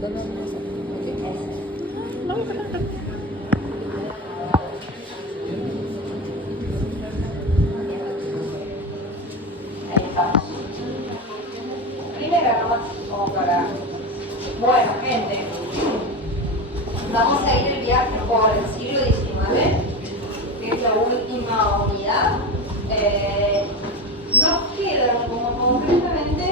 ¿Dónde vamos a hacer? No, no, no. Primera nomás, como para... Bueno, gente, vamos a ir el viaje por el siglo XIX, que es la última unidad. Nos quedan como concretamente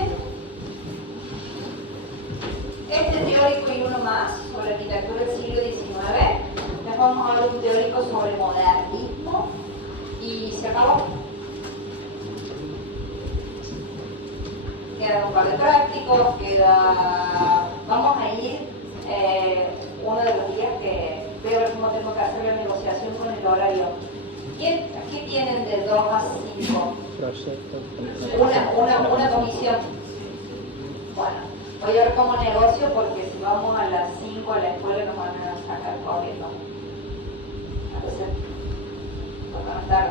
este teórico y uno más sobre arquitectura del siglo XIX. Después vamos a hablar de un teórico sobre modernismo y se acabó. Quedan un par de prácticos, vamos a ir uno de los días que veo ver cómo tengo que hacer la negociación con el horario. ¿Qué tienen de 2 a 5? Proyecto. Una comisión. Bueno, voy a ver cómo negocio porque si vamos a las 5 a la escuela nos van a sacar corriendo. Entonces, van a estar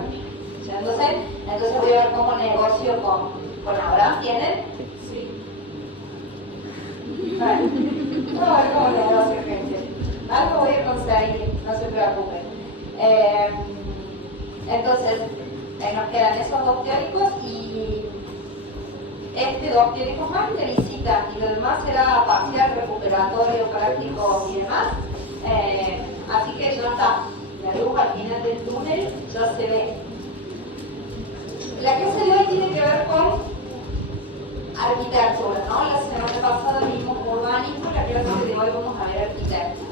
yéndose. Entonces voy a ver cómo negocio con Abraham. ¿Tienen? Sí. Bueno, vamos a ver cómo negocio, gente. Algo voy a conseguir, no se preocupen. Entonces, nos quedan esos 2 teóricos y este 2 teóricos más de visita y lo demás será parcial, recuperatorio, práctico y demás. Así que ya está, la luz al final del túnel ya se ve. La clase de hoy tiene que ver con arquitectura, ¿no? La semana pasada vimos urbanismo, la clase de hoy vamos a ver arquitectura.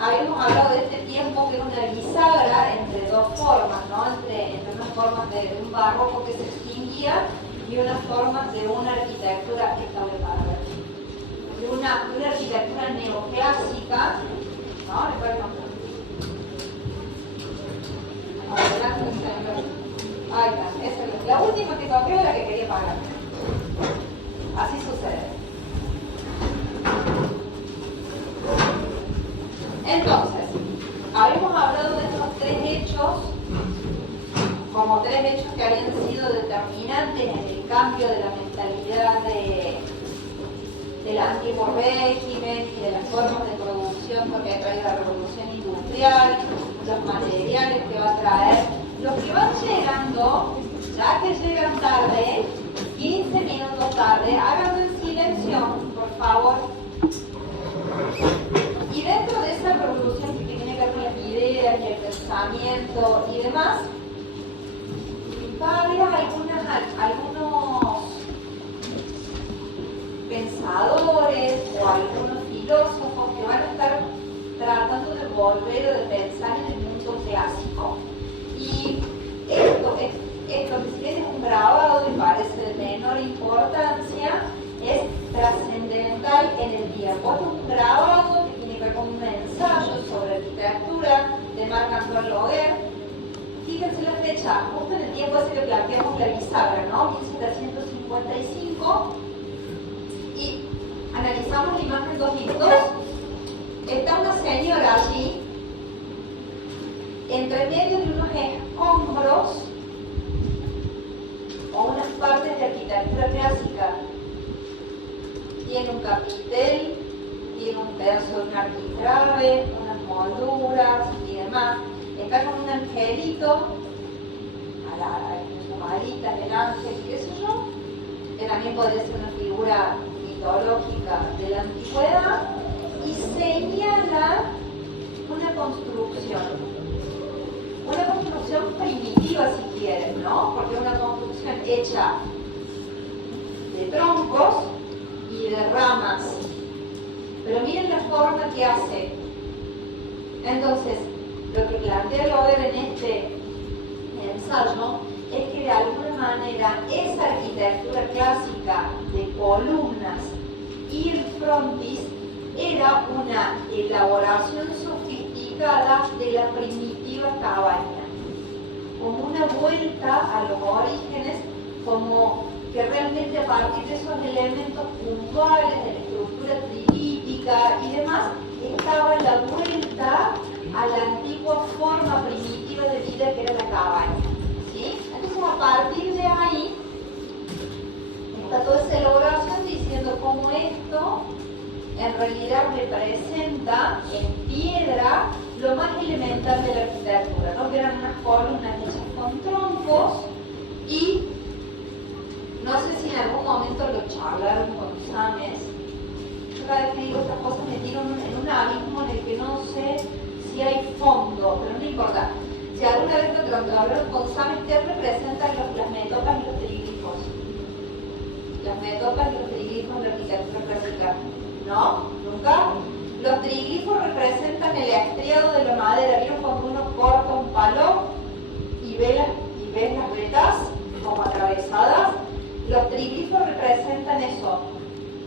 Habíamos hablado de este tiempo que es una bisagra entre 2 formas, ¿no? Entre unas formas de un barroco que se extinguía y unas formas de una arquitectura de una arquitectura neoclásica, ¿no? Ahí está, esa es la última que toqué era la que quería pagar. Así sucede. Entonces, habíamos hablado de estos 3 hechos como 3 hechos que habían sido determinantes en el cambio de la mentalidad del antiguo régimen y de las formas de producción porque ha traído la revolución industrial, los materiales que va a traer. Los que van llegando, ya que llegan tarde, 15 minutos tarde, háganlo en silencio, por favor. Y dentro de esa revolución que tiene que ver con las ideas y el pensamiento y demás, va a haber algunos pensadores o algunos filósofos que van a estar tratando de volver o de pensar en el mundo clásico. Y esto que si bien es un grabado y parece de menor importancia, es trascendental en el tiempo. Es un grabado que tiene que ver con un ensayo sobre arquitectura de Marc-Antoine Laguerre. Fíjense la fecha, justo en el tiempo ese que planteamos la bisagra, ¿no? 1755. Y analizamos la imagen 2 minutos. Está una señora allí, entre medio de unos escombros o unas partes de arquitectura clásica. Tiene un capitel, tiene un pedazo de un arquitrabe, unas molduras y demás. Está con un angelito, con sus alitas, el ángel, qué sé yo, que también podría ser una figura mitológica de la antigüedad, y señala una construcción primitiva si quieren, ¿no? Porque es una construcción hecha de troncos y de ramas. Pero miren la forma que hace. Entonces, lo que plantea Laguerre en este ensayo es que de alguna manera esa arquitectura clásica de columnas y el frontis era una elaboración sofisticada de la primitiva cabaña, como una vuelta a los orígenes, como que realmente a partir de esos elementos puntuales de la estructura trilítica y demás, estaba la vuelta a la antigua forma primitiva de vida que era la cabaña, ¿sí? Entonces a partir de ahí está toda esa elaboración diciendo cómo esto en realidad representa en piedra lo más elemental de la arquitectura, ¿no? Que eran unas columnas hechas con troncos y no sé si en algún momento lo charlaron con Sames. Yo cada vez que digo estas cosas me tiro en un abismo en el que no sé si hay fondo, pero no importa. Si alguna vez lo hablaron con Sames, ¿qué representan las metopas y los triglifos? Las metopas y los triglifos en la arquitectura clásica. ¿No? ¿Nunca? Los triglifos representan el estriado de la madera. ¿Vieron cuando uno corta un palo y ves las vetas como atravesadas? Los triglifos representan eso,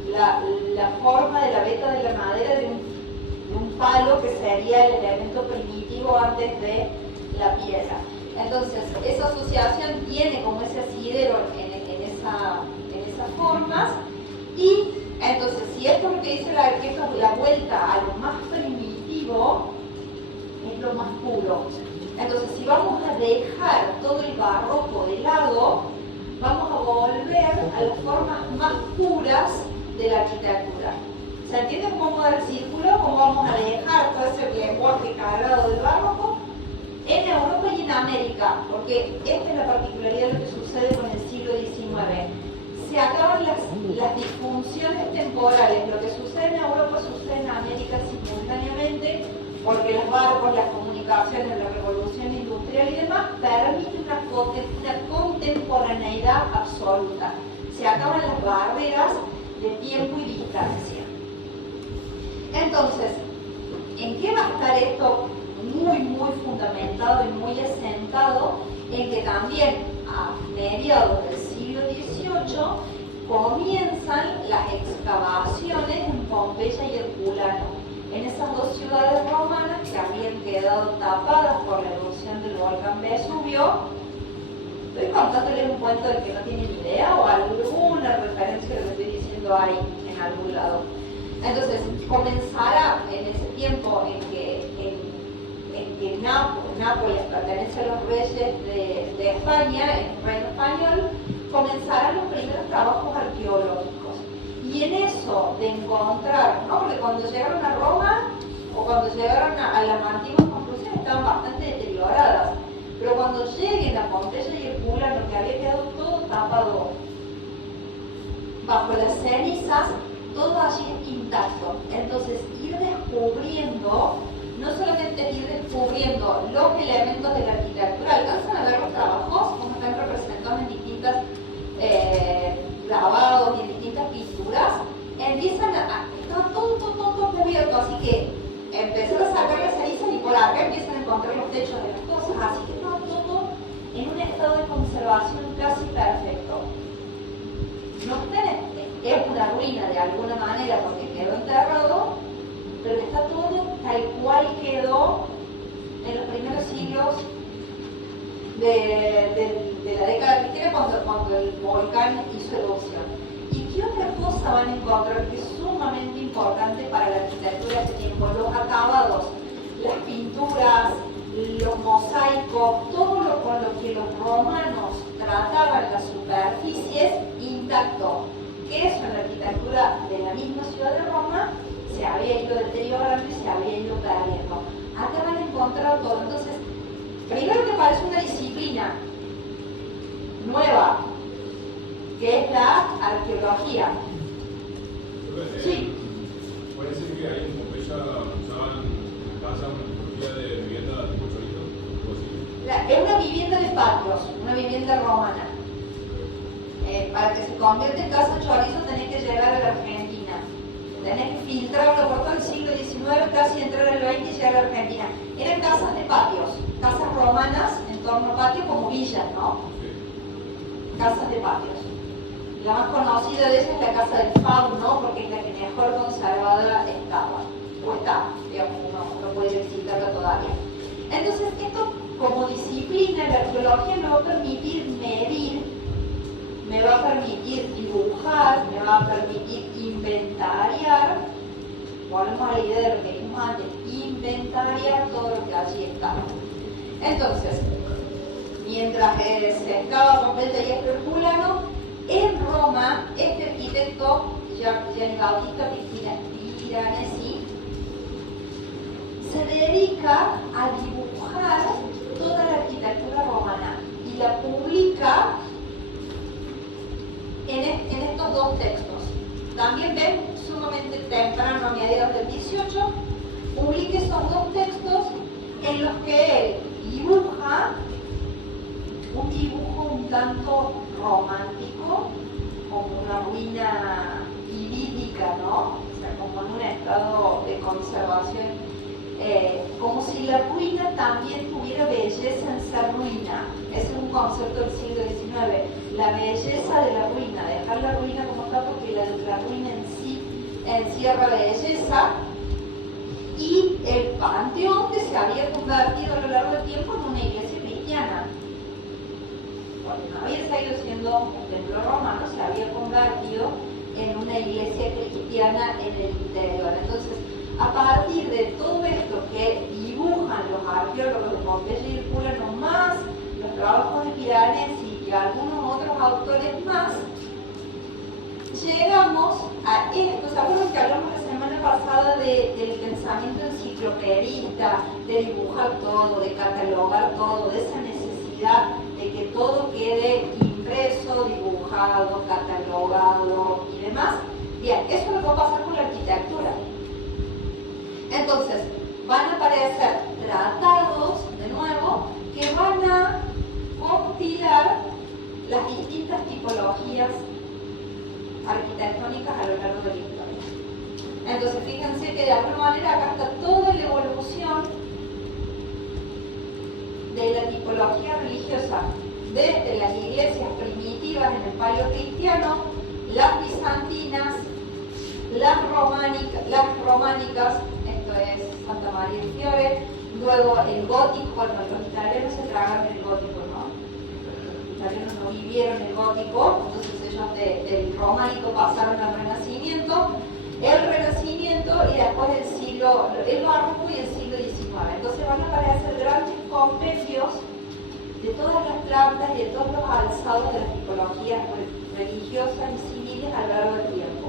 la forma de la veta de la madera de un palo que sería el elemento primitivo antes de la piedra. Entonces, esa asociación tiene como ese asidero en esas formas y entonces, si esto es lo que dice la arquitectura, la vuelta a lo más primitivo es lo más puro. Entonces, si vamos a dejar todo el barroco de lado, vamos a volver a las formas más puras de la arquitectura. ¿Se entiende cómo dar el círculo? ¿Cómo vamos a dejar todo ese lenguaje cargado del barroco? En Europa y en América, porque esta es la particularidad de lo que sucede con el siglo XIX. Se acaban las disfunciones temporales. Lo que sucede en Europa sucede en América simultáneamente, porque los barcos, las comunicaciones, la revolución industrial y demás permiten una contemporaneidad absoluta. Se acaban las barreras de tiempo y distancia. Entonces, ¿en qué va a estar esto muy fundamentado y muy asentado? En que también a mediados del siglo XVIII comienzan las excavaciones en Pompeya y Herculano, en esas dos ciudades romanas que habían quedado tapadas por la erupción del volcán Vesubio. Estoy contándoles un cuento del que no tienen idea o alguna referencia de lo que estoy diciendo ahí en algún lado. Entonces, comenzará en ese tiempo en que Nápoles pertenece a los reyes de España, en el reino español, comenzarán los primeros trabajos arqueológicos. Y en eso de encontrar, ¿no? Porque cuando llegaron a Roma o cuando llegaron a las antiguas construcciones estaban bastante deterioradas, pero cuando lleguen a Pompeya y Herculano, que había quedado todo tapado bajo las cenizas, todo allí es intacto. Entonces, ir descubriendo, no solamente ir descubriendo los elementos de la arquitectura, alcanzan a ver los trabajos, como están representados en distintas grabados y en distintas pinturas, empiezan a estar todo cubierto, así que empezar a sacar las cenizas y por acá empiezan a encontrar los techos de las cosas, así que está todo en un estado de conservación casi perfecto. No obstante, es una ruina de alguna manera porque quedó enterrado, pero está todo tal cual quedó en los primeros siglos de la década cristiana cuando el volcán hizo erupción. ¿Y qué otra cosa van a encontrar que es sumamente importante para la arquitectura de este tiempo? Los acabados, las pinturas, los mosaicos, todo lo con lo que los romanos trataban las superficies intacto. Que eso en la arquitectura de la misma ciudad de Roma se había ido deteriorando y se había ido perdiendo. Acá van a encontrar todo. Entonces, primero que parece una disciplina nueva, que es la arqueología. Sí. ¿Puede decir que ahí en Pompeya usaban casa una tipología de vivienda tipo chorito? Es una vivienda de patios, una vivienda romana. Para que se convierta en casa chorizo tenés que llegar a la Argentina. Tenés que filtrarlo por todo el siglo XIX, casi entrar al XX y llegar a la Argentina. Eran casas de patios, casas romanas en torno a patio como villas, ¿no? Casas de patios. La más conocida de esas es la casa del Fauno, porque es la que mejor conservada estaba, o está, digamos, uno puede visitarla todavía. Entonces, esto como disciplina, la arqueología me va a permitir medir, me va a permitir dibujar, me va a permitir inventariar, volvemos a la idea de lo que dijimos antes, inventariar todo lo que allí está. Entonces, mientras se excava Pompeya y Herculano, en Roma, este arquitecto, Gianni Battista Piranesi, se dedica a dibujar toda la arquitectura romana y la publica en estos dos textos. También ven, sumamente temprano, a mediados del 18, publica esos dos textos en los que él dibuja un dibujo un tanto romántico, como una ruina idílica, ¿no? O sea, como en un estado de conservación, como si la ruina también tuviera belleza en ser ruina. Ese es un concepto del siglo XIX, la belleza de la ruina, dejar la ruina como está porque la ruina en sí encierra belleza, y el panteón que se había convertido a lo largo del tiempo en una iglesia cristiana, porque no había seguido siendo un templo romano, se había convertido en una iglesia cristiana en el interior. Entonces, a partir de todo esto que dibujan los arqueólogos de Pompeya y Herculano, más los trabajos de Piranesi y algunos otros autores más, llegamos a esto. ¿Se acuerdan que hablamos la semana pasada del pensamiento enciclopedista, de dibujar todo, de catalogar todo, de esa necesidad de que todo quede impreso, dibujado, catalogado y demás? Bien, eso es lo que va a pasar con la arquitectura. Entonces, van a aparecer tratados, de nuevo, que van a compilar las distintas tipologías arquitectónicas a lo largo de la historia. Entonces, fíjense que de alguna manera acá está toda la evolución de la tipología religiosa desde las iglesias primitivas en el paleocristiano, las bizantinas, las románicas, esto es Santa María del Fiore, luego el gótico. Bueno, los italianos se tragaron el gótico, ¿no? Los italianos no vivieron el gótico, entonces ellos del románico pasaron al renacimiento, y después el barroco y el siglo XIX. Entonces van a aparecer grandes compendios de todas las plantas y de todos los alzados de las tipologías religiosas y civiles a lo largo del tiempo,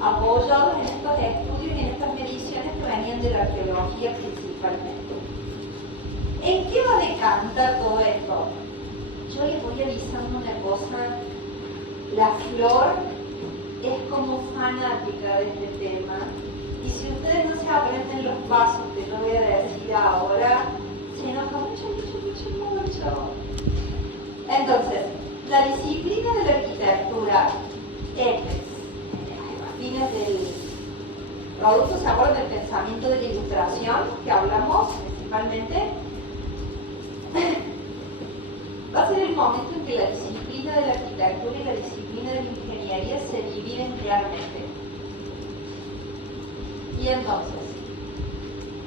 apoyados en estos estudios y en estas mediciones que venían de la arqueología principalmente. ¿En qué va a decantar todo esto? Yo les voy avisando una cosa: la Flor es como fanática de este tema, y si ustedes no se aprenden los pasos que yo voy a decir ahora, se enoja mucho. Entonces, la disciplina de la arquitectura es, a fines del producto, ¿se acuerdan del pensamiento de la ilustración que hablamos principalmente? Va a ser el momento en que la disciplina de la arquitectura y la disciplina de la ingeniería se dividen claramente. Y entonces,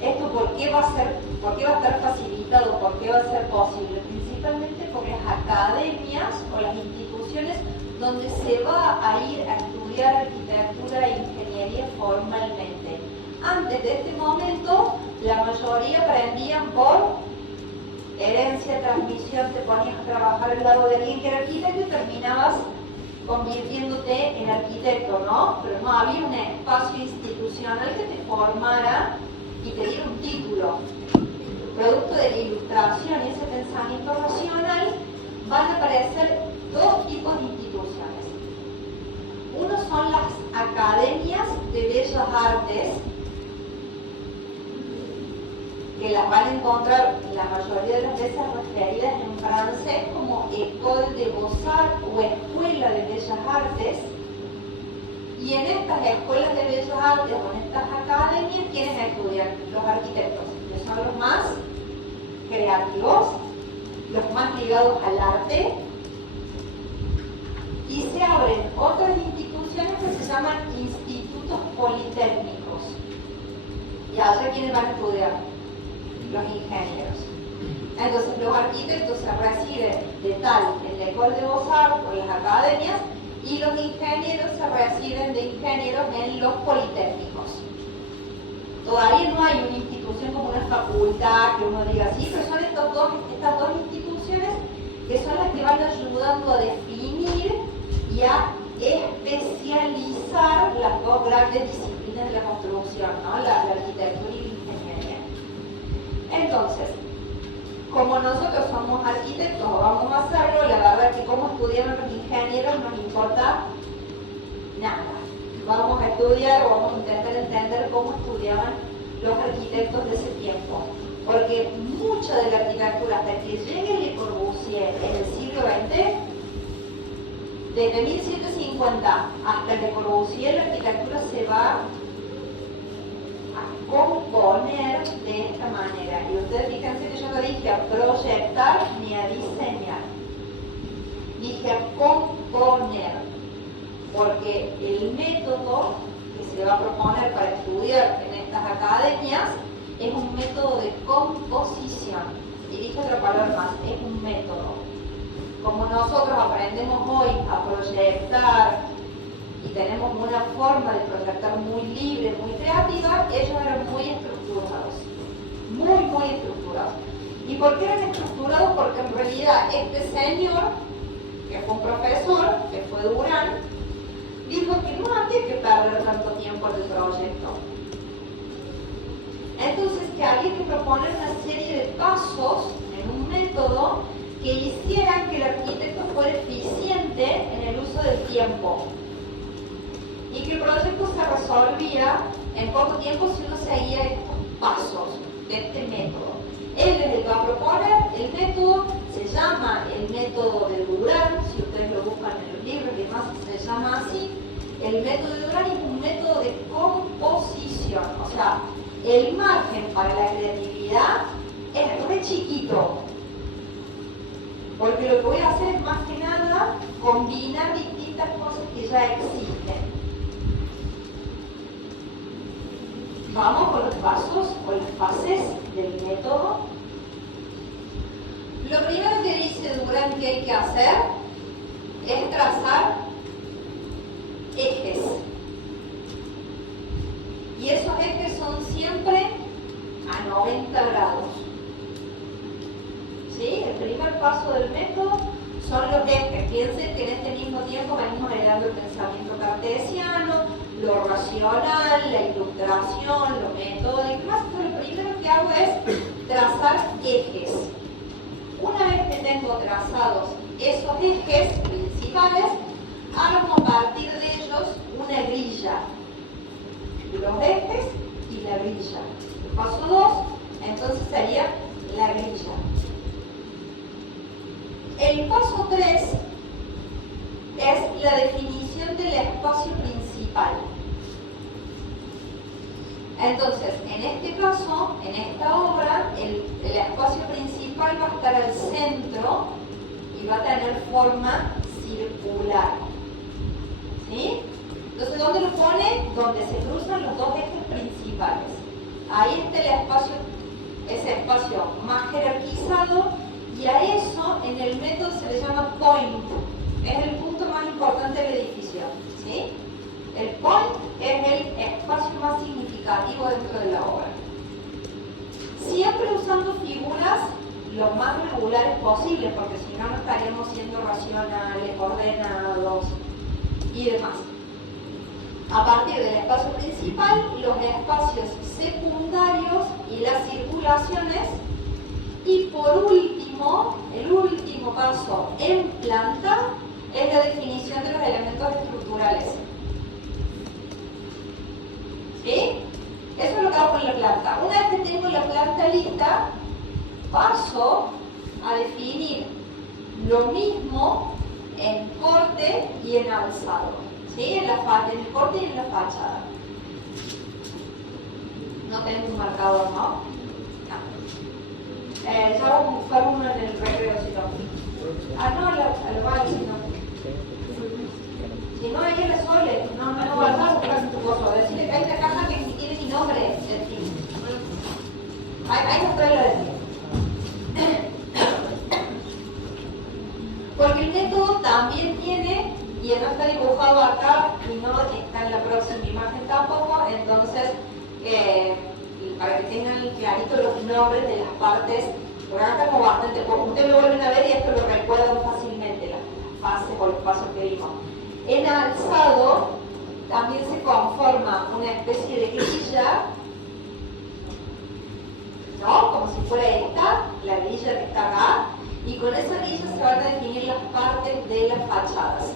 ¿esto por qué va a estar facilitado? ¿Por qué va a ser posible? Principalmente por las academias o las instituciones donde se va a ir a estudiar arquitectura e ingeniería formalmente. Antes de este momento, la mayoría aprendían por herencia, transmisión, te ponías a trabajar al lado de alguien que era arquitecto y terminabas convirtiéndote en arquitecto, ¿no? Pero no había un espacio institucional que te formara y te diera un título. Producto de la ilustración y ese pensamiento racional, van a aparecer dos tipos de instituciones. Uno son las academias de bellas artes, que las van a encontrar la mayoría de las veces referidas en francés como École de Beaux-Arts o Escuela de Bellas Artes. Y en estas escuelas de bellas artes o en estas academias, ¿quiénes estudian? Los arquitectos, que son los más creativos, los más ligados al arte. Y se abren otras instituciones que se llaman institutos politécnicos. Y allá, ¿quiénes van a estudiar? Los ingenieros. Entonces, los arquitectos se reciben de tal en la École de Beaux-Arts o en las academias, y los ingenieros se reciben de ingenieros en los politécnicos. Todavía no hay una institución como una facultad que uno diga así, pero son estas dos instituciones que son las que van ayudando a definir y a especializar las dos grandes disciplinas de la construcción, ¿no? La arquitectura y la ingeniería. Entonces, como nosotros somos arquitectos o vamos a hacerlo, la verdad es que como estudiaron los ingenieros no nos importa nada. Vamos a estudiar o vamos a intentar entender cómo estudiaban los arquitectos de ese tiempo. Porque mucha de la arquitectura, hasta que llegue Le Corbusier en el siglo XX, desde 1750 hasta el Le Corbusier, la arquitectura se va a componer de esta manera. Y ustedes fíjense que yo no dije a proyectar ni a diseñar. Dije a componer. Porque el método que se va a proponer para estudiar en estas academias es un método de composición. Y dije otra palabra más, es un método. Como nosotros aprendemos hoy a proyectar y tenemos una forma de proyectar muy libre, muy creativa, ellos eran muy estructurados. Muy estructurados. ¿Y por qué eran estructurados? Porque en realidad este señor, que fue un profesor, que fue Durán, dijo que no había que perder tanto tiempo en el proyecto. Entonces que había que proponer una serie de pasos en un método que hicieran que el arquitecto fuera eficiente en el uso del tiempo y que el proyecto se resolvía en poco tiempo si uno seguía estos pasos de este método. Él es el que va a proponer, el método se llama el método de Durán, si ustedes lo buscan en los libros y demás se llama así. El método de Durán es un método de composición, o sea, el margen para la creatividad es re chiquito, porque lo que voy a hacer es más que nada combinar distintas cosas que ya existen. Vamos con los pasos o las fases del método. Lo primero que dice Durán que hay que hacer es trazar ejes. Y esos ejes son siempre a 90 grados. ¿Sí? El primer paso del método son los ejes. Piensen que en este mismo tiempo venimos heredando el pensamiento cartesiano, lo racional, la ilustración, lo metódico. Entonces, lo primero que hago es trazar ejes. Una vez que tengo trazados esos ejes principales, armo a partir de ellos una grilla. Los ejes y la grilla. El paso 2, entonces sería la grilla. El paso 3 es la definición del espacio principal. Entonces, en este caso, en esta obra, el espacio principal va a estar al centro y va a tener forma circular. ¿Sí? Entonces, ¿dónde lo pone? Donde se cruzan los dos ejes principales. Ahí está el espacio, ese espacio más jerarquizado, y a eso en el método se le llama point. Es el punto más importante del edificio. ¿Sí? El point es el espacio más significativo dentro de la obra. Siempre usando figuras lo más regulares posible, porque si no, no estaríamos siendo racionales, ordenados y demás. A partir del espacio principal, los espacios secundarios y las circulaciones. Y por último, el último paso en planta es la definición de los elementos estructurales. ¿Sí? Eso es lo que hago con la planta. Una vez que tengo la planta lista, paso a definir lo mismo en corte y en alzado. ¿Sí? En el corte y en la fachada. No tenemos un marcador, ¿no? Ya vamos a buscar uno en el recreo, si no. No, lo vale, si no. Si no, ahí en la Sole, no vas a buscar tu cosa. Decirle que hay una caja que ni tiene mi nombre, en fin. Ahí nos trae la de ti. Porque el método también tiene, y no está dibujado acá, y no está en la próxima imagen tampoco, entonces, para que tengan clarito los nombres de las partes, porque acá como bastante, porque ustedes lo vuelven a ver y esto lo recuerdan fácilmente, las fases o los pasos que vimos. En alzado también se conforma una especie de grilla, ¿no? Como si fuera esta, la grilla que está acá, y con esa grilla se van a definir las partes de las fachadas.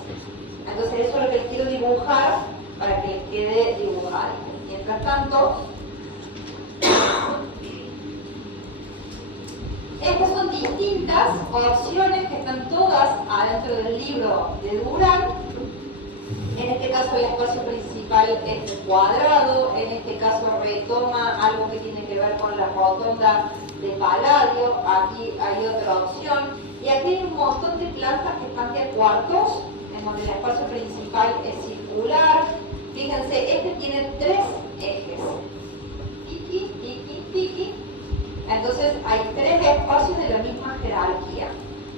Entonces eso es lo que les quiero dibujar para que les quede dibujado. Mientras tanto, estas son distintas opciones que están todas adentro del libro de Durán. En este caso el espacio principal es cuadrado, en este caso retoma algo que tiene que ver con la rotonda de Palladio, aquí hay otra opción, y aquí hay un montón de plantas que están de cuartos, en donde el espacio principal es circular. Fíjense, este tiene 3 ejes, tiki, tiki, tiki. Entonces hay 3 espacios de la misma jerarquía.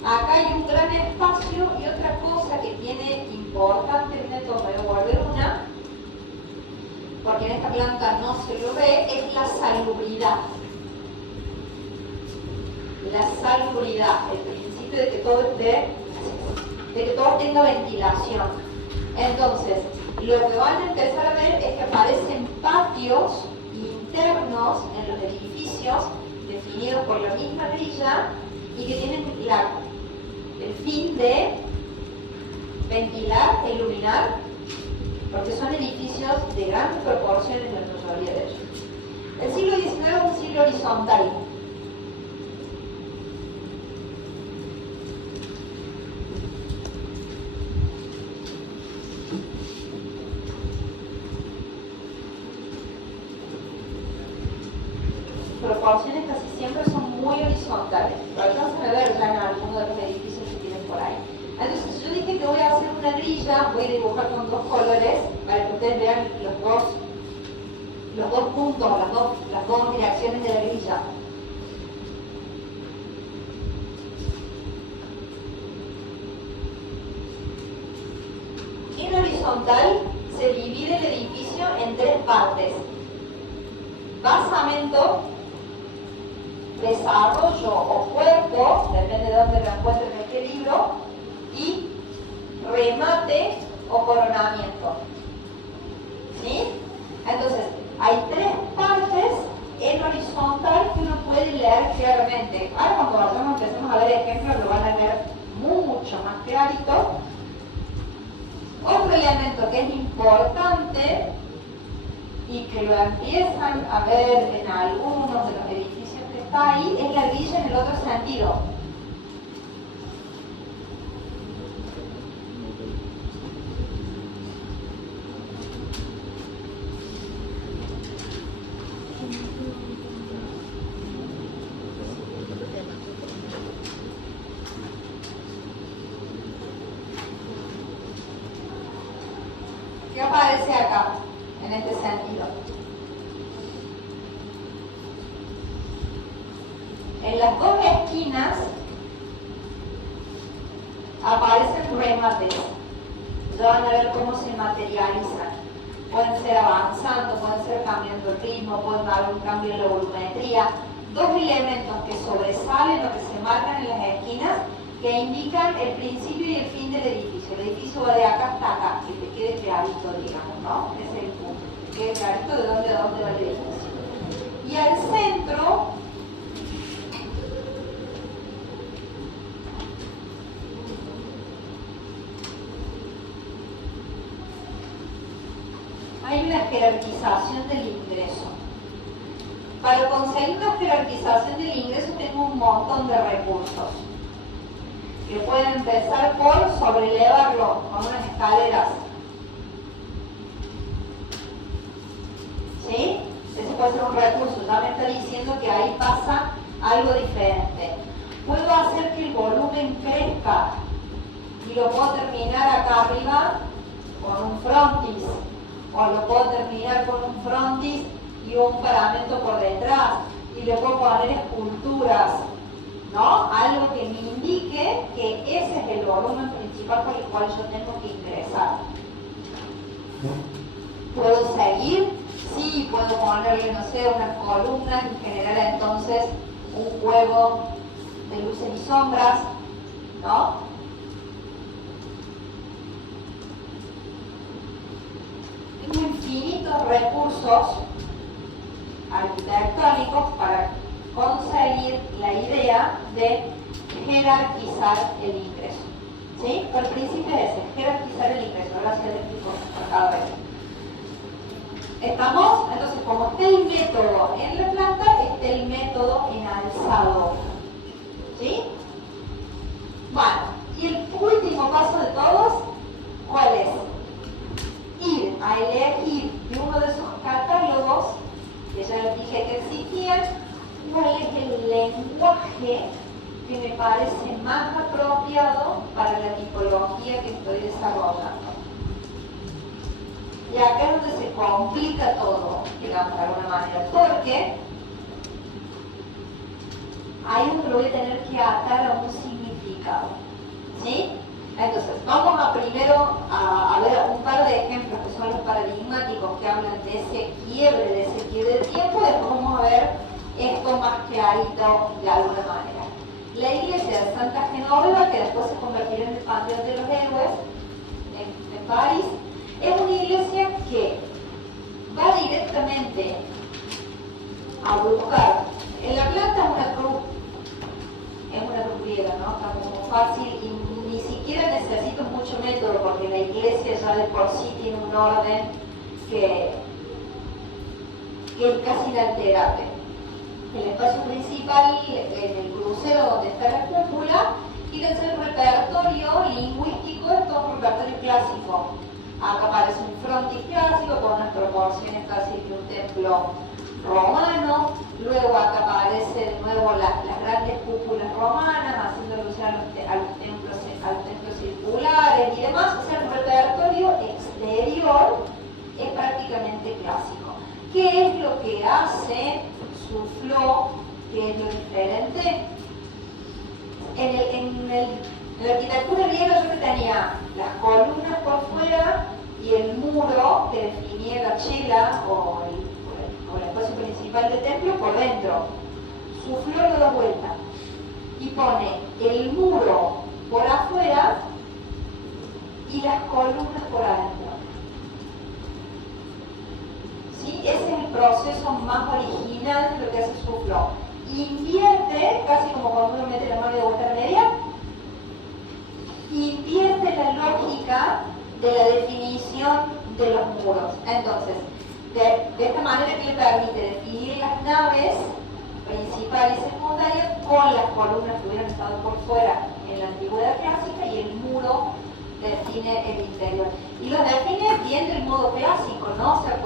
Acá hay un gran espacio y otra cosa que tiene importante, voy a volver una, porque en esta planta no se lo ve, es la salubridad. La salubridad, el principio de que todo tenga ventilación. Entonces, lo que van a empezar a ver es que aparecen patios internos en los edificios definidos por la misma grilla y que tienen el fin de ventilar e iluminar, porque son edificios de grandes proporciones en la mayoría de ellos. El siglo XIX es un siglo horizontal. Proporciones casi siempre son muy horizontales. Lo alcanzan a ver ya en algunos de los edificios que tienen por ahí. Entonces yo dije que voy a hacer una grilla, voy a dibujar con 2 colores para que ustedes vean los dos puntos, las dos direcciones de la grilla. En horizontal se divide el edificio en 3 partes: basamento, desarrollo o cuerpo, depende de dónde lo encuentren en este libro, y remate o coronamiento. ¿Sí? Entonces, hay 3 partes en horizontal que uno puede leer claramente. Ahora cuando empecemos a ver ejemplos lo van a ver mucho más clarito. Otro elemento que es importante y que lo empiezan a ver en algunos de los edificios que está ahí es la grilla en el otro sentido. ¿Qué aparece acá en este sentido? En las 2 esquinas aparecen remates. Ya van a ver cómo se materializan. Pueden ser avanzando, pueden ser cambiando el ritmo, pueden haber un cambio en la volumetría. 2 elementos que sobresalen o que se marcan en las esquinas que indican el principio y el fin del edificio. El edificio va de acá hasta acá, que te quede clarito, digamos, ¿no? Ese es el punto, que te quede clarito de dónde a dónde va el edificio. Y al centro hay una jerarquización del ingreso. Para conseguir una jerarquización del ingreso tengo un montón de recursos. Que pueden empezar por sobrelevarlo con unas escaleras. ¿Sí? Ese puede ser un recurso. Ya me está diciendo que ahí pasa algo diferente. Puedo hacer que el volumen crezca y lo puedo terminar acá arriba con un frontis. O lo puedo terminar con un frontis y un paramento por detrás. Y le puedo poner esculturas, ¿no? Algo que me indique que ese es el volumen principal por el cual yo tengo que ingresar. ¿Puedo seguir? Sí, puedo ponerle, no sé, unas columnas y generar entonces un juego de luces y sombras, ¿no? infinitos recursos arquitectónicos para conseguir la idea de jerarquizar el ingreso. ¿Sí? Pero el principio es ese, jerarquizar el ingreso. Ahora sí explico por cada vez. ¿Estamos? Entonces, como está el método en la planta, está el método en alzado. ¿Sí? Bueno, y el último paso de todos, ¿cuál es? Ir a elegir de uno de esos catálogos, que ya les dije que existían, cuál es el lenguaje que me parece más apropiado para la tipología que estoy desarrollando. Y acá es donde se complica todo, digamos, de alguna manera, porque ahí donde lo voy a tener que atar a un significado. ¿Sí? Entonces, vamos a primero a ver un par de ejemplos que son los paradigmáticos que hablan de ese quiebre de tiempo, y después vamos a ver esto más clarito de alguna manera. La iglesia de Santa Genoveva, que después se convertirá en el Panteón de los Héroes en París, es una iglesia que va directamente a buscar. En la planta es una cruz griega, ¿no? Está como fácil y ni siquiera necesito mucho método porque la iglesia ya de por sí tiene un orden que es casi inalterable. El espacio principal, en el crucero donde está la cúpula, fíjense el repertorio lingüístico, es todo un repertorio clásico. Acá aparece un frontis clásico con unas proporciones casi de un templo romano, luego acá aparece de nuevo las grandes cúpulas romanas, haciendo alusión a los templos circulares y demás. O sea, el repertorio exterior es prácticamente clásico. ¿Qué es lo que hace Soufflot, que es lo diferente? En la arquitectura griega yo tenía las columnas por fuera y el muro que definía la chela o el espacio principal del templo por dentro. Soufflot lo da vuelta y pone el muro por afuera y las columnas por adentro. ¿Sí? Ese es el proceso más original de lo que hace Soufflot. Invierte, casi como cuando uno mete la mano de vuelta media, invierte la lógica de la definición de los muros. Entonces, de esta manera que le permite definir las naves principal y secundaria con las columnas que hubieran estado por fuera en la antigüedad clásica, y el muro define el interior. Y lo define bien del modo clásico, ¿no? O sea,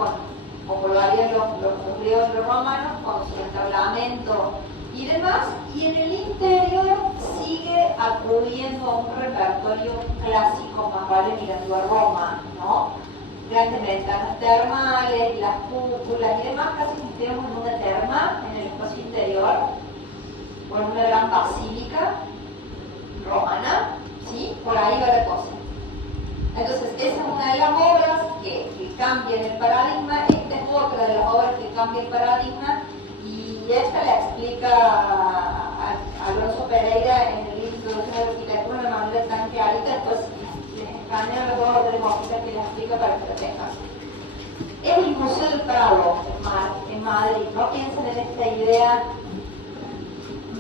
como lo harían los griegos y los romanos, con su entablamento y demás, y en el interior sigue acudiendo a un repertorio clásico, más vale mirando a Roma, ¿no? Grandes ventanas termales, las cúpulas y demás, casi como si estuviéramos en una terma en el espacio interior, o en una gran basílica romana, ¿sí? Por ahí va la cosa. Entonces, esa es una de las obras que cambian el paradigma. Esta es otra de las obras que cambia el paradigma, y esta la explica Alonso Pereira en el libro Introducción a la Arquitectura de una manera tan clarita. Pues les escaneo las dos o tres hojitas que les explica para que lo tengan. Es el Museo del Prado en Madrid. No piensen en esta idea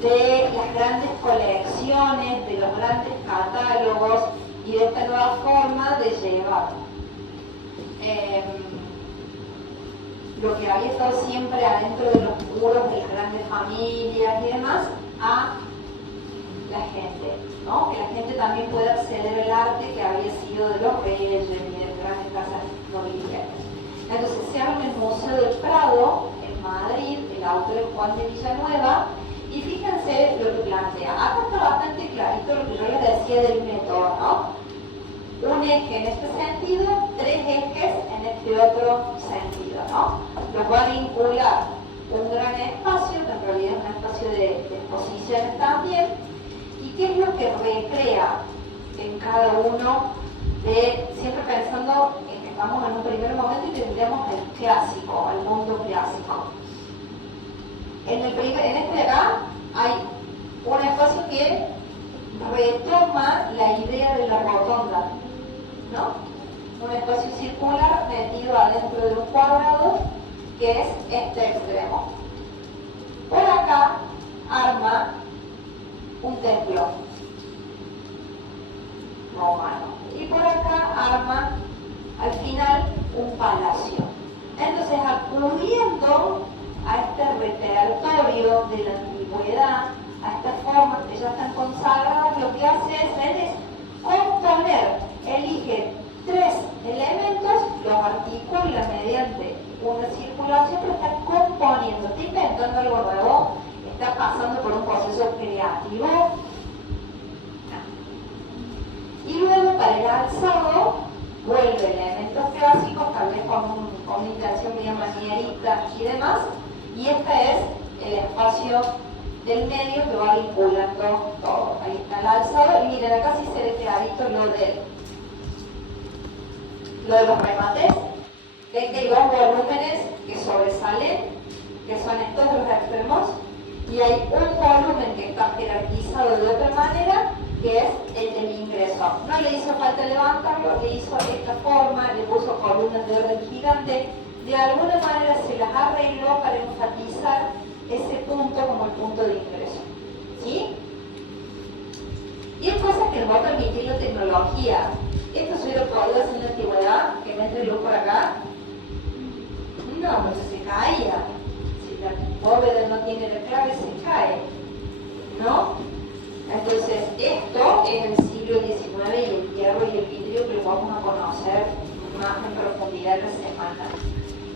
de las grandes colecciones, de los grandes catálogos y de esta nueva forma de llevar lo que había estado siempre adentro de los muros de las grandes familias y demás a la gente, ¿no? Que la gente también pueda acceder al arte que había sido de los reyes y de las grandes casas nobiliarias. Entonces se abre el Museo del Prado en Madrid, el autor es Juan de Villanueva, y fíjense lo que plantea. Acá está bastante clarito lo que yo les decía del método, ¿no? Un eje en este sentido, tres ejes en este otro sentido, ¿no? Los va a vincular un gran espacio, que en realidad es un espacio de exposiciones también, y qué es lo que recrea en cada uno, siempre pensando en que estamos en un primer momento y tendríamos el clásico, el mundo clásico. En este de acá hay un espacio que retoma la idea de la rotonda, ¿no? un espacio circular metido adentro de un cuadrado que es este extremo. Por acá arma un templo romano y por acá arma al final un palacio. Entonces, acudiendo a este repertorio de la antigüedad, a estas formas que ya están consagradas, lo que hace es componer, elige 3 elementos, los articula mediante una circulación, pero está componiendo, está inventando algo nuevo, está pasando por un proceso creativo. Y luego para el alzado vuelve elementos clásicos, tal vez con una intención medio manierita y demás, y este es el espacio del medio que va vinculando todo. Ahí está el alzado, y miren, acá sí se ve clarito lo de los remates. Ven que hay 2 volúmenes que sobresalen, que son estos de los extremos, y hay un volumen que está jerarquizado de otra manera, que es el del ingreso. No le hizo falta levantarlo, le hizo esta forma, le puso columnas de orden gigante, de alguna manera se las arregló para enfatizar ese punto como el punto de ingreso. ¿Sí? Y hay cosas que nos va a permitir la tecnología. Esto se hubiera podido hacer en la antigüedad, que me entre luz por acá. No, pues se caía. Si la bóveda no tiene la clave, se cae. ¿No? Entonces, esto es el siglo XIX y el hierro y el vidrio que lo vamos a conocer más en profundidad en la semana,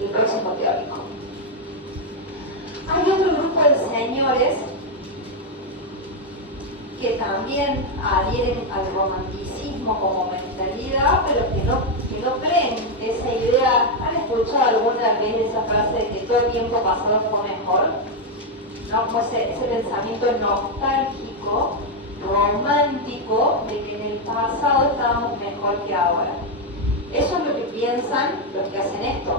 el próximo teórico. Hay otro grupo de señores que también adhieren al romanticismo como mentalidad, pero que no creen esa idea. ¿Han escuchado alguna vez esa frase de que todo el tiempo pasado fue mejor? ¿No? Como ese pensamiento nostálgico, romántico, de que en el pasado estábamos mejor que ahora. Eso es lo que piensan los que hacen esto.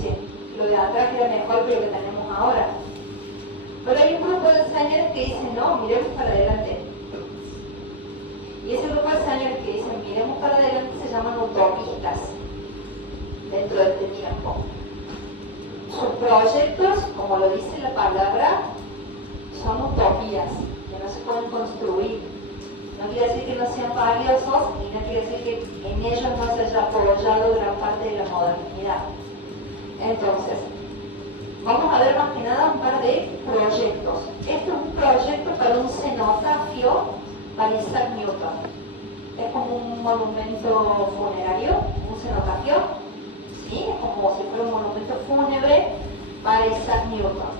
Sí, lo de atrás era mejor que lo que tenemos ahora. Pero hay un grupo de señores que dicen, no, miremos para adelante. Y ese grupo de señores que dicen, miremos para adelante, se llaman utopistas dentro de este tiempo. Sus proyectos, como lo dice la palabra, son utopías que no se pueden construir. No quiere decir que no sean valiosos y no quiere decir que en ellos no se haya apoyado gran parte de la modernidad. Entonces, vamos a ver más que nada un par de proyectos. Esto es un proyecto para un cenotafio para Isaac Newton. Es como un monumento funerario, un cenotafio. ¿Sí? Es como si fuera un monumento fúnebre para Isaac Newton.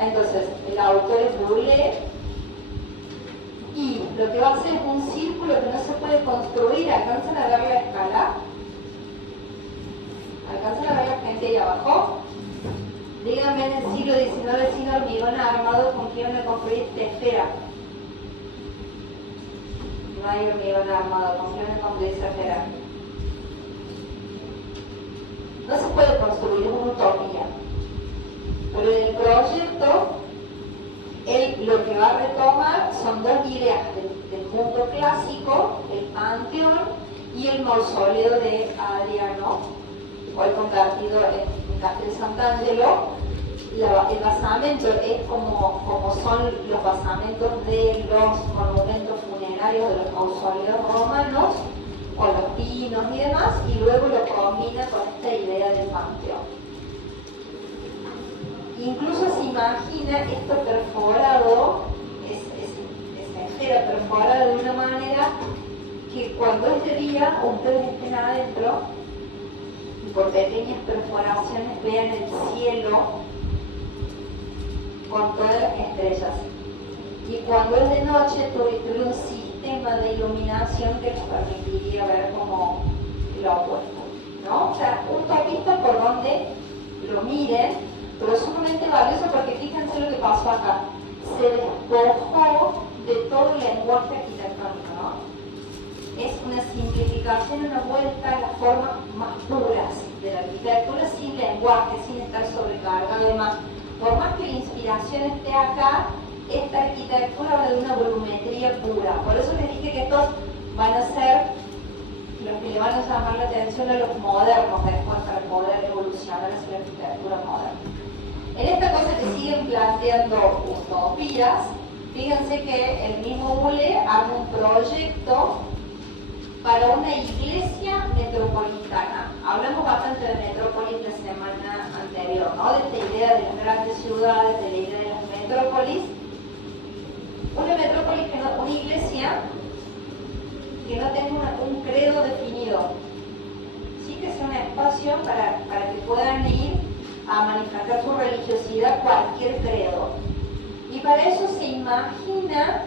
Entonces, el autor es Boole. Y lo que va a hacer es un círculo que no se puede construir. ¿Alcanzan a ver la escala? ¿Alcanzan a ver la gente ahí abajo? Díganme, en el siglo XIX, sin hormigón armado, ¿con quién me construí esta esfera? No hay hormigón armado, ¿con quién me construí esta esfera? No se puede construir, es una utopía. Pero en el proyecto, él lo que va a retomar son 2 ideas del mundo clásico, el Panteón y el mausoleo de Adriano, hoy convertido en Castel Sant'Angelo. El basamento es como son los basamentos de los monumentos funerarios de los mausoleos romanos, con los pinos y demás, y luego lo combina con esta idea del Panteón. Incluso se imagina esto perforado, esa esfera perforada de una manera que cuando es de día ustedes estén adentro y por pequeñas perforaciones vean el cielo con todas las estrellas. Y cuando es de noche tuviera un sistema de iluminación que nos permitiría ver como lo opuesto, ¿no? O sea, un topista por donde lo miren, pero es sumamente valioso porque fíjense lo que pasó acá. Se despojó de todo el lenguaje arquitectónico, ¿no? Es una simplificación, una vuelta a las formas más puras de la arquitectura, sin lenguaje, sin estar sobrecargado y demás. Por más que la inspiración esté acá, esta arquitectura habla de una volumetría pura. Por eso les dije que estos van a ser los que le van a llamar la atención a los modernos después para poder evolucionar hacia la arquitectura moderna. En esta cosa que siguen planteando utopías, fíjense que el mismo Boole arma un proyecto para una iglesia metropolitana. Hablamos bastante de metrópolis la semana anterior, ¿no? De esta idea de las grandes ciudades, de la idea de las metrópolis. Una metrópolis, una iglesia que no tenga un credo definido. Sí que sea un espacio para que puedan ir a manifestar su religiosidad cualquier credo. Y para eso se imagina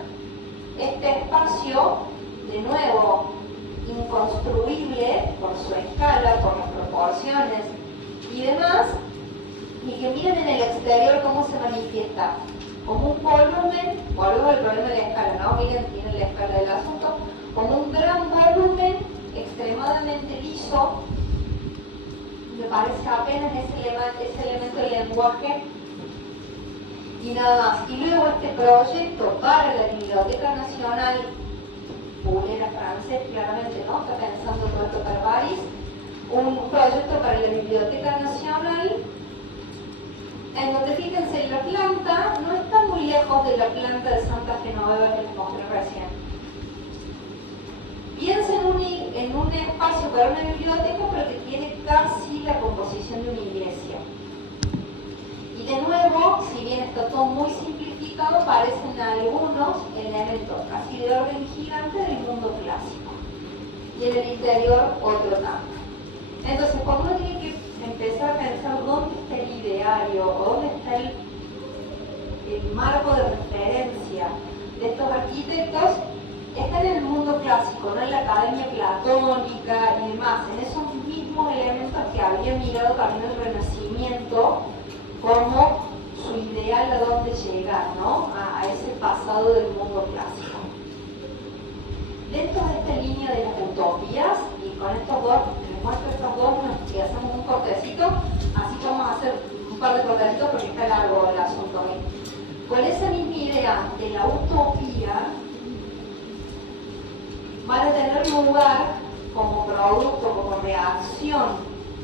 este espacio, de nuevo, inconstruible por su escala, por las proporciones y demás, y que miren en el exterior cómo se manifiesta, como un volumen, volvemos al problema de la escala, ¿no? Miren, tienen la escala del asunto, como un gran volumen extremadamente liso. Me parece apenas ese elemento del lenguaje y nada más. Y luego este proyecto para la Biblioteca Nacional, Boole era francés claramente, ¿no? Está pensando todo esto para París, un proyecto para la Biblioteca Nacional en donde, fíjense, la planta no está muy lejos de la planta de Santa Genoveva que les mostré recién. Piensa en un espacio para una biblioteca, pero que tiene casi la composición de una iglesia. Y de nuevo, si bien está todo muy simplificado, aparecen algunos elementos casi de orden gigante del mundo clásico. Y en el interior otro tanto. Entonces, cuando uno tiene que empezar a pensar dónde está el ideario, o dónde está el marco de referencia de estos arquitectos, está en el mundo clásico, no en la academia platónica y demás, en esos mismos elementos que había mirado también el Renacimiento como su ideal a dónde llegar, ¿no? A ese pasado del mundo clásico. Dentro de esta línea de las utopías, y con estos dos, les muestro estos dos y hacemos un cortecito, así que vamos a hacer un par de cortecitos porque está largo el asunto hoy. Con esa misma idea de la utopía, van a tener lugar como producto, como reacción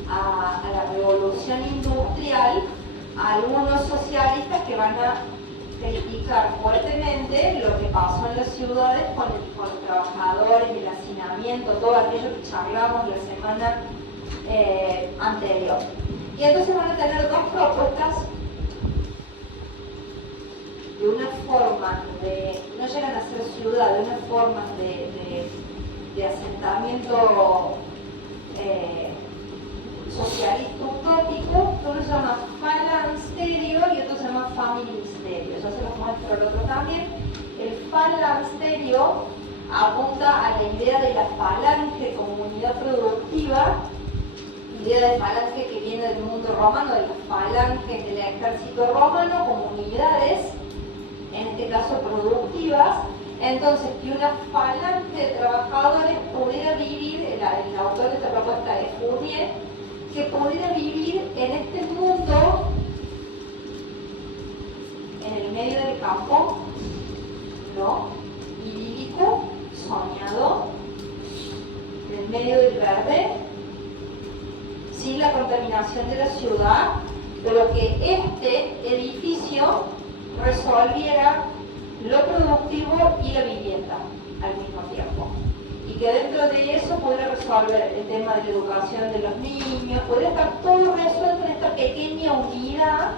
a la revolución industrial, a algunos socialistas que van a criticar fuertemente lo que pasó en las ciudades con los trabajadores, el hacinamiento, todo aquello que charlamos la semana anterior. Y entonces van a tener dos propuestas de una forma de, no llegan a ser ciudad, de una forma de asentamiento socialista utópico, que uno se llama Phalansterio y otro se llama Familisterio. Ya se los muestro el otro también. El Phalansterio apunta a la idea de la falange como unidad productiva, idea de falange que viene del mundo romano, de las falanges del ejército romano como unidades, en este caso productivas. Entonces, que una falange de trabajadores pudiera vivir, el autor de esta propuesta es Fourier, que pudiera vivir en este mundo, en el medio del campo, ¿no? Idílico, soñado, en el medio del verde, sin la contaminación de la ciudad, pero que este edificio resolviera lo productivo y la vivienda al mismo tiempo. Y que dentro de eso pudiera resolver el tema de la educación de los niños, pudiera estar todo resuelto en esta pequeña unidad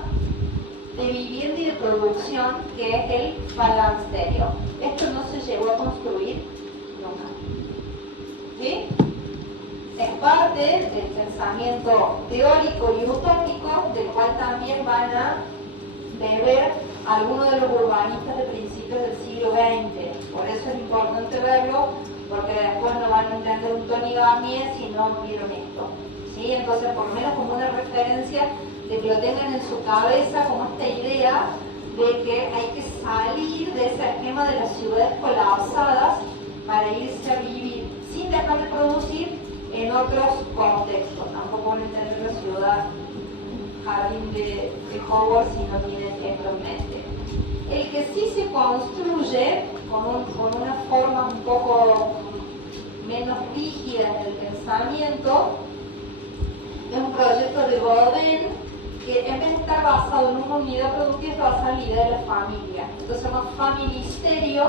de vivienda y de producción que es el Phalansterio. Esto no se llegó a construir nunca. ¿Sí? Es parte del pensamiento teórico y utópico, del cual también van a beber algunos de los urbanistas de principios del siglo XX. Por eso es importante verlo, porque después no van a entender un Tony Garnier si no vieron esto. ¿Sí? Entonces, por lo menos como una referencia de que lo tengan en su cabeza, como esta idea de que hay que salir de ese esquema de las ciudades colapsadas para irse a vivir sin dejar de producir en otros contextos. Tampoco van a entender la ciudad jardín de Hogwarts si no tienen esto en mente. El que sí se construye con una forma un poco menos rígida en el pensamiento, es un proyecto de Boden que en vez de estar basado en una unidad productiva, está basado en la idea de la familia. Entonces se llama familisterio,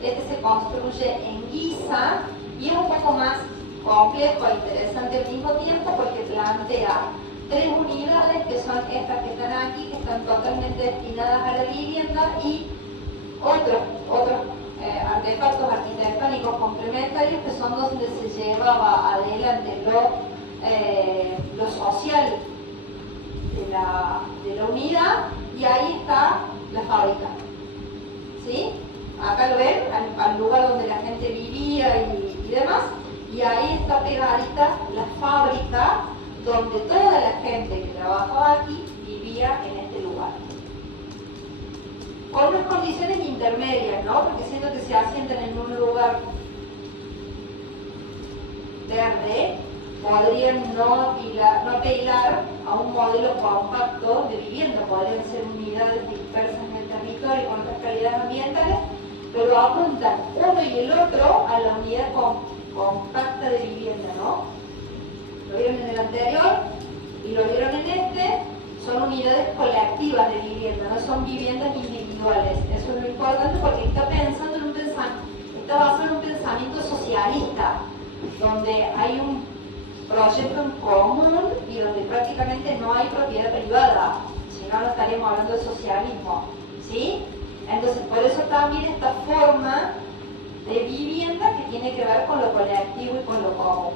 se construye en Giza y es un poco más complejo e interesante al mismo tiempo porque plantea 3 unidades que son estas que están aquí, que están totalmente destinadas a la vivienda, y otros artefactos arquitectónicos complementarios que son donde se llevaba adelante lo social de la unidad, y ahí está la fábrica. ¿Sí? Acá lo ven, al lugar donde la gente vivía y demás, y ahí está pegadita la fábrica donde toda la gente que trabajaba aquí vivía en este lugar. Con unas condiciones intermedias, ¿no? Porque siento que se asientan en un lugar verde, podrían no apelar a un modelo compacto de vivienda, podrían ser unidades dispersas en el territorio con otras calidades ambientales, pero apuntan uno y el otro a la unidad compacta de vivienda, ¿no? Lo vieron en el anterior y lo vieron en este. Son unidades colectivas de vivienda, no son viviendas individuales. Eso es lo importante porque está pensando en está basado en un pensamiento socialista, donde hay un proyecto en común y donde prácticamente no hay propiedad privada, si no estaríamos hablando de socialismo, ¿sí? Entonces, por eso también esta forma de vivienda que tiene que ver con lo colectivo y con lo común.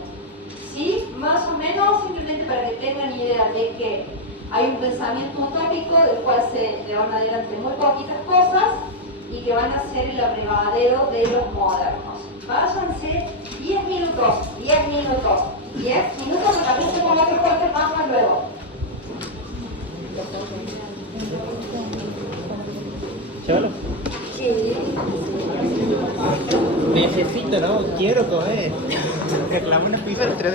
¿Sí? Más o menos, simplemente para que tengan idea de que hay un pensamiento utópico del cual se llevan adelante muy poquitas cosas y que van a ser el abrevadero de los modernos. Váyanse 10 minutos, porque también se pongan otros cortes más luego. ¿Cholo? Sí. Necesito, ¿no? Quiero comer. Reclamo una pizza de 3